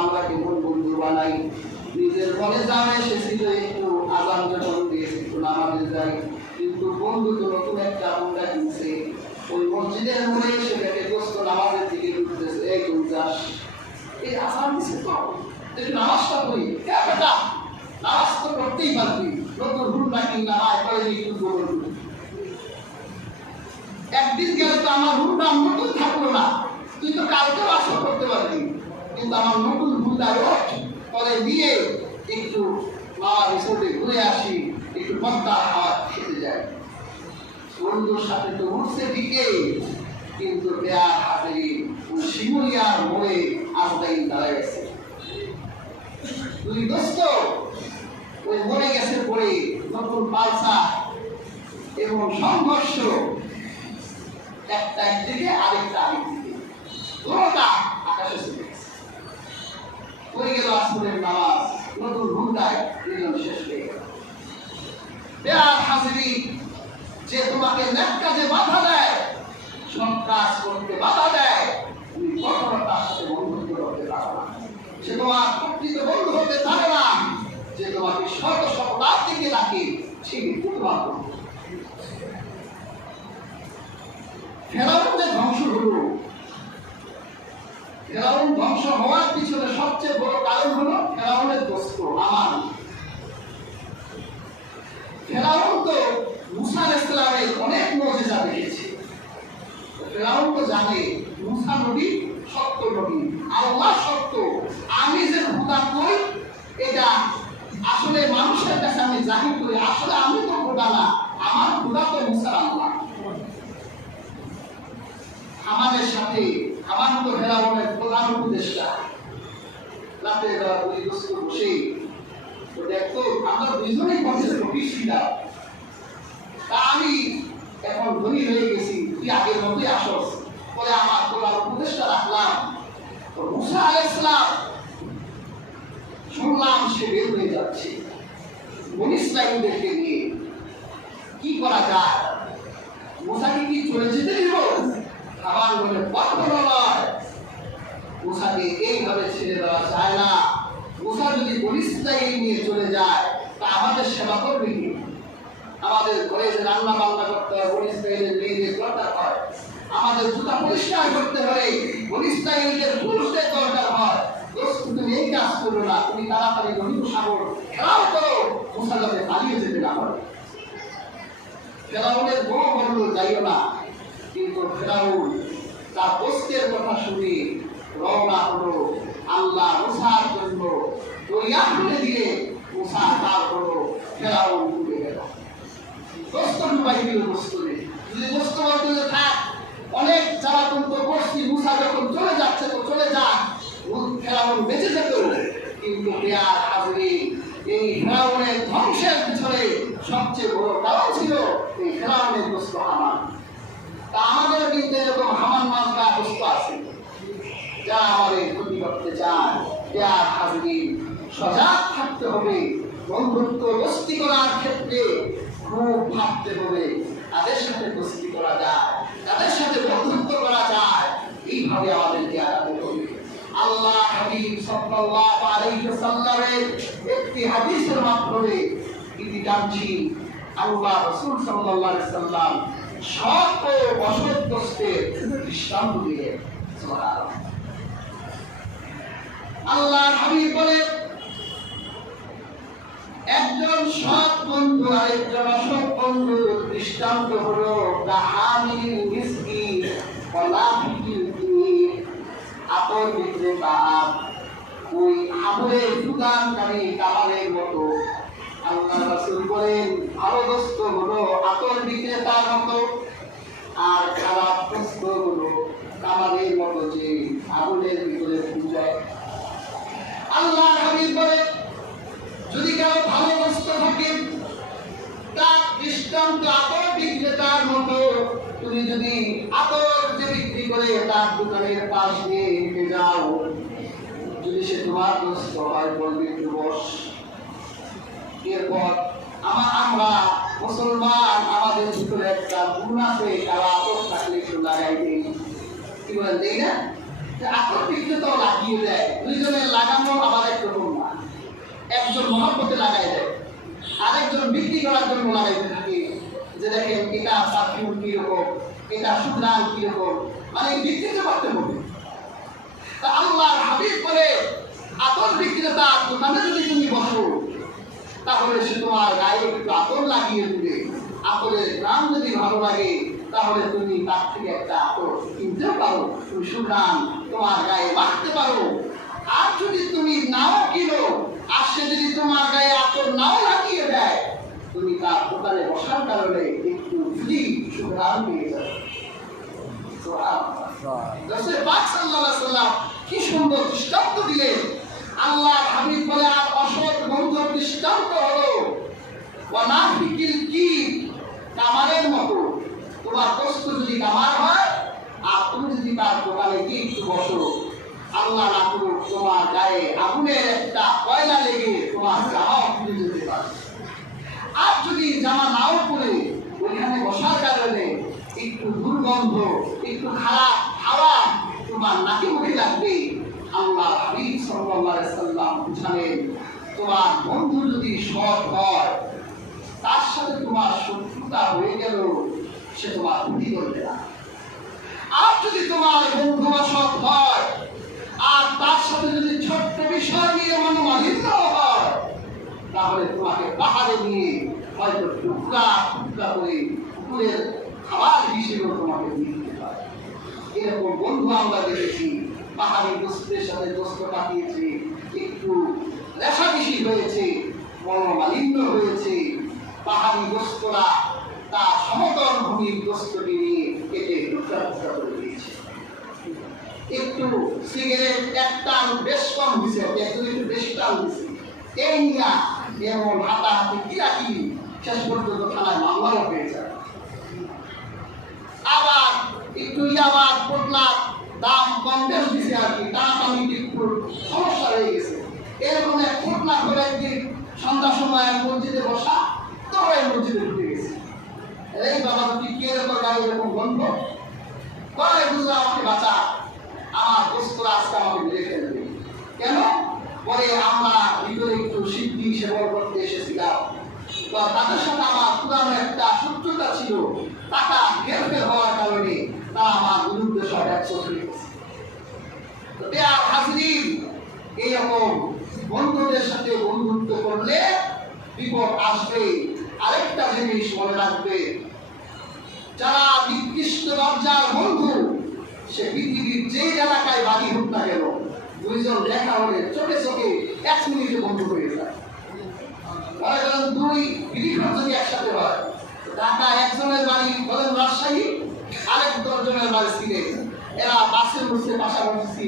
আমরা কেমন বন্ধু বানাই, নিজের মনে জানে এসেছিল একটু আজান যখন দিয়েছে একটু নামাজে যাই, কিন্তু বন্ধু তো নতুন একটা হুন্ডা কিনছে, ওই মসজিদের মনে এসে দেখে দোস্ত নামাজের দিকে উঠতেছে, এই কোন যাস, এই আজান দিছে তো একটু নামাজটা করি, বেটা নামাজ তো করতেই পারবি, নতুন হুন্ডা কিনলা আয় করে একটু গোবর। একদিন গেলে তো আমার হুন্ডা নতুন থাকলো না, তুই তো কালকেও আশা করতে পারবি, কিন্তু আমার নতুন হুন্ডা ওঠ পরে নিয়ে একটু মামা রিসোর্টে ঘুরে আসি, একটু পদ্মা হাওয়া খেতে যাই। বন্ধুর সাথে তো উঠছে ঠিকই, কিন্তু দেয়ার হাতে শিমুলিয়ার মোড়ে আজদাইল দাঁড়ায় গেছে। দুই দোস্ত ওই মরে গেছে পরে নতুন পালসা এবং সংঘর্ষ, একটা একদিকে আরেকটা আরেকদিকে, পুরোটা আকাশে চলে গেছে। পড়ে গেল আসরের নামাজ, নতুন হুন্ডায় দুজন শেষ হয়ে গেল। বেয়ার হাজিরি, যে তোমাকে নেক কাজে বাধা দেয়, সব কাজ করতে বাধা দেয়, তুমি কখনো তার সাথে বন্ধুত্ব করতে পারো না। সে তোমার প্রকৃত বন্ধু হতে পারে না। যে তোমাকে শত সফলতার দিকে রাখে, সে কিন্তু তোমার বন্ধু। ফেরাউনের ধ্বংস হলো, ফেরাউন ধ্বংস হওয়ার পিছনে সবচেয়ে বড় কারণ হলো ফেরাউনের দোস্ত হামান। ফেরাউন তো মুসা আলাইহিস সালামের অনেক মুজিজা দেখেছে। ফেরাউন তো জানে মুসা নবী সত্য নবী, আল্লাহ সত্য, আমি যে খোদা কই এটা আসলে মানুষের কাছে আমি জাহির করি, আসলে আমি তো খোদা না, আমার খোদা তো মুসা আল্লাহ। আমাদের সাথে আমার তো ফেরাউনের প্রধান উপদেষ্টা, রাতে দুই দোস্ত বসে দেখতো আমরা দুইজনেই পথের ফকির ছিলাম, তা আমি এখন ধনী হয়ে গেছি, তুই আগের মতোই আসস, পরে আমার প্রধান উপদেষ্টা রাখলাম। মুসা আলাইহিস সালাম শুনলাম সে বের হয়ে যাচ্ছে বনী ইসরাঈলদেরকে নিয়ে, কি করা যায়? মুসাকে কি চলে যেতে দিব? আমার মনে কখনো নয়, মুসাকে এইভাবে ছেড়ে দেওয়া যায় না। মুসা যদি বনী ইসরাঈল নিয়ে চলে যায় তা আমাদের সেবা করবে কি? আমাদের ঘরে যে রান্না বান্না করতে হয়, বনী ইসরাঈলের মেয়েদের দরকার হয়, আমাদের জুতা পরিষ্কার করতে হয়, বনী ইসরাঈলের পুরুষদের দরকার হয়। তুমি এই কাজ করো না, তুমি তাড়াতাড়ি নদী সাগর খেলাও করো, মুসা যাতে পালিয়ে যেতে না পারে। ফেরাউনের বউ বলল যাইও না, কিন্তু ফেরাউন তার দোস্তের কথা শুনে রওনা হলো আল্লাহ মুসার জন্য দরিয়া খুলে দিয়ে মুসা পার হলো, ফেরাউন ডুবে গেল। দোস্ত ডুবাই দিল দোস্তরে, যদি দোস্ত বলতে থাক অনেক জ্বালাতন তো করছি, মুসা যখন চলে যাচ্ছে তো চলে যাক, ফেরাউন বেঁচে যেত। কিন্তু পেয়ার হাজিরি, এই ফেরাউনের ধ্বংসের পিছনে সবচেয়ে বড় কারণ ছিল এই ফেরাউনের দোস্ত হামান। তা আমাদের কিন্তু এরকম হামান মানকা দোস্ত আছে যারা আমাদের ক্ষতি করতে চায়। পেয়ার হাজিরি, সজাগ থাকতে হবে। বন্ধুত্ব দোস্তি করার ক্ষেত্রে খুব ভাবতে হবে তাদের সাথে দোস্তি করা যায়, তাদের সাথে বন্ধুত্ব করা যায়, এইভাবে আমাদেরকে আগাতে হবে। আল্লাহ হাবিব সাল্লাল্লাহু আলাইহি ওয়াসাল্লামের একটি হাদিসের মাধ্যমে ইতি টানছি। আল্লাহ রাসূল সাল্লাল্লাহু আলাইহি ওয়াসাল্লাম সৎ ও অসৎ দোস্তের দৃষ্টান্ত দিলেন। সুবহানাল্লাহ। আল্লাহ হাবিব বলে একজন সৎ বন্ধু আর একজন অসৎ বন্ধুর দৃষ্টান্ত হলো কাহামিল মিসকি ওয়ালাফিকিল কির, আতর বিক্রেতা ওই আতরের দোকানকারী কামালের মতো। আল্লাহ রাসূল বলেন ভালো দোস্ত হলো আতর বিক্রেতার মতো, আর খারাপ দোস্ত হলো কামালের মতো যে আগুনের ভিতরে পূজায়। আল্লাহ হাবিব বলে যদি কারো ভালো দোস্ত থাকে তার দৃষ্টান্ত আতর বিক্রেতার মতো। তুমি যদি আতর যে বিক্রি করে তার দোকানের পাশ দিয়ে হেঁটে যাও, যদি সে তোমার দোস্ত হয় বলবে একটু বস। এরপর আমরা মুসলমান, আমাদের ভিতরে একটা গুণ আছে, তারা আতর থাকলে একটু লাগাই দিই, কি বলেন দেই না? আতর বিক্রেতাও লাগিয়ে দেয়, দুইজনের লাগানো আবার একরকম না। একজন মহব্বতে লাগাই দেয়, আরেকজন বিক্রি করার জন্য লাগাইতে থাকে, যে দেখেন এটা পারফিউম কিরকম, এটা সুঘ্রাণ কিরকম, মানে বিক্রিতে করতে হবে। তা আল্লাহর হাবিব বলে আতর বিক্রেতার দোকানে যদি তুমি বসো, তাহলে সে তোমার গায়ে একটু আতর লাগিয়ে দিবে। আতরের দাম যদি ভালো লাগে, তাহলে তুমি তার থেকে একটা আতর কিনতেও পারো, তুমি সুঘ্রাণ তোমার গায়ে মাখতে পারো। আর যদি তুমি নাও কিনো, আর সে যদি তোমার গায়ে আতর নাও লাগিয়ে দেয়, তুমি তার দোকানে বসার কারণে একটু ফ্রি সুঘ্রাণ পেয়ে যাবে। রাসূল পাক সাল্লাল্লাহু আলাইহি ওয়াসাল্লাম কি সুন্দর দৃষ্টান্ত দিলেন। আল্লাহর হাবিব বলে আর অসৎ বন্ধুর দৃষ্টান্ত হলো ওয়ানাফিকিল কি, কামারের মতো। তোমার দোস্ত যদি কামার হয়, আর তুমি যদি তার দোকানে গিয়ে একটু বসো, আল্লাহ না করুক তোমার গায়ে আগুনের একটা কয়লা লেগে তোমার জামাও খুলে যেতে পারে। আর যদি জামা নাও পরে ওইখানে বসার কারণে একটু দুর্গন্ধ, একটু খারাপ হাওয়া তোমার নাকে মুখে লাগবে, আল্লাহ হাবিব সাল্লাল্লাহু আলাইহি ওয়াসাল্লাম বুঝালেন তোমার বন্ধু যদি সৎ হয়, তার সাথে তোমার শত্রুতা হয়ে গেল, সে তোমার ক্ষতি করবে না। আর যদি তোমার বন্ধু অসৎ হয়, আর তার সাথে যদি ছোট্ট বিষয় নিয়ে মনোমালিন্য হয়, তাহলে তোমাকে পাহাড়ে নিয়ে হয়তো টুকরা টুকরা করে পুকুরের খাবার হিসেবেও তোমাকে দিয়ে দিতে পারে। এরকম বন্ধু আমরা দেখেছি, পাহাড়ি দোস্তের সাথে দোস্ত কাটিয়েছে, একটু রেশারেশি হয়েছে, মনোমালিন্য হয়েছে, পাহাড়ি দোস্তরা তার সমতল ভূমির দোস্তকে নিয়ে কেটে টুকরা টুকরা করে দিয়েছে। একটু সিগারেট এক টান বেশ কম দিছে, একটু বেশি টান দিছে, এই নিয়ে এমন হাতাহাতি কিরাকিরি, শেষ পর্যন্ত থানায় মামলাও হয়ে যায়। আবার একটু ইয়াবার পোটলার দাম কম বেশ দিছে আর কি, টানাটানি একটু সমস্যা হয়ে গেছে। এরকম এক পোটলা করে একদিন সন্ধ্যার সময় মসজিদে বসা, তো মসজিদে ঢুকে গেছে। এই বাবা তুই কে এরকম গায়ে এরকম গন্ধ করে, বুঝলাম আমাকে বাঁচা, আমার দোস্তরা আজকে আমাকে মেরে ফেলবে। কেন? পরে আমরা ভিতরে একটু সিদ্ধি সেবন করতে এসেছিলাম, তো তাদের সাথে আমার পুরানো একটা শত্রুতা ছিল, টাকা হেরফের হওয়ার কারণে তারা আমার বিরুদ্ধে সব একশো হয়ে গেছে। এইরকম বন্ধুদের সাথে বন্ধুত্ব করলে বিপদ আসবে। আরেকটা জিনিস মনে রাখবে, যারা নিকৃষ্ট দরজার বন্ধু, সে পৃথিবীর যে এলাকায় বাড়ি হোক না কেন, দুইজন দেখা হলে চোখে চোখে 1 মিনিটে বন্ধু হয়ে যায়। দুই বিড়িখর যদি একসাথে হয়, ঢাকা একজনের বাড়ি বলেন রাজশাহী, আরেক 10 জনের বাড়ি সিলেট, এরা বাসের মধ্যে পাশাপাশি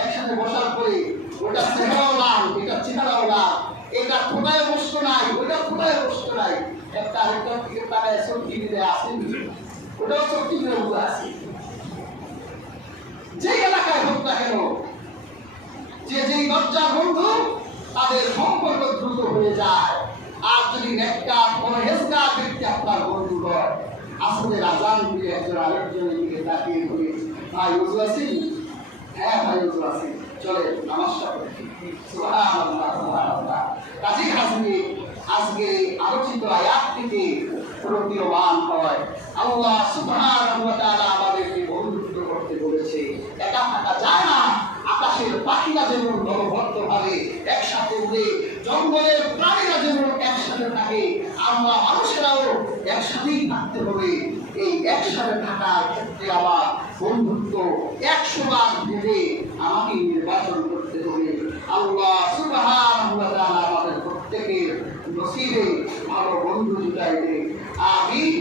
একসাথে বসার পরে ওটা চেহারাও লাল, এটা চেহারাও লাল, এটা ঠোঁটায় বসত নাই, ওটা ঠোঁটায় বসত নাই, একটা আরেকটার দিকে তাকায় চোখটি দিতে আসেনি, ওটাও চোখটি দিতে বলে আসে। যে এলাকায় হোক না কেন, যে যেই দরজার বন্ধু, তাদের সম্পর্ক দ্রুত হয়ে যায়। আর যদি নেককার পরহেজগার ব্যক্তি আপনার বন্ধু হয়, আসলে আজান দিয়ে একজন আরেকজনের দিকে তাকিয়ে বলে, ভাই ওযু আছেন? হ্যাঁ ভাই ওযু আছেন, চলে নামাজটা পড়ি। সুবহানাল্লাহ সুবহানাল্লাহ। কাজী হাজমি আজকে আলোচিত আয়াত থেকে প্রতীয়মান হয়, আল্লাহ সুবহানাহু ওয়া তাআলা আমাদেরকে বন্ধুত্ব করতে বলেছে। একা থাকা যায় না। আকাশের পাখিরা যেমন দলবদ্ধভাবে একসাথে উড়ে, জঙ্গলের প্রাণীরা যেমন একসাথে থাকে, আমরা মানুষেরাও একসাথেই থাকতে হবে। এই একসাথে থাকার ক্ষেত্রে আবার বন্ধুত্ব 100 বার ভেবে আমাকে নির্বাচন করতে হবে। আল্লাহ সুবহানাহু ওয়া তাআলা আমাদের প্রত্যেকের নসিবে ভালো বন্ধু জুটাই দেন। আমিন।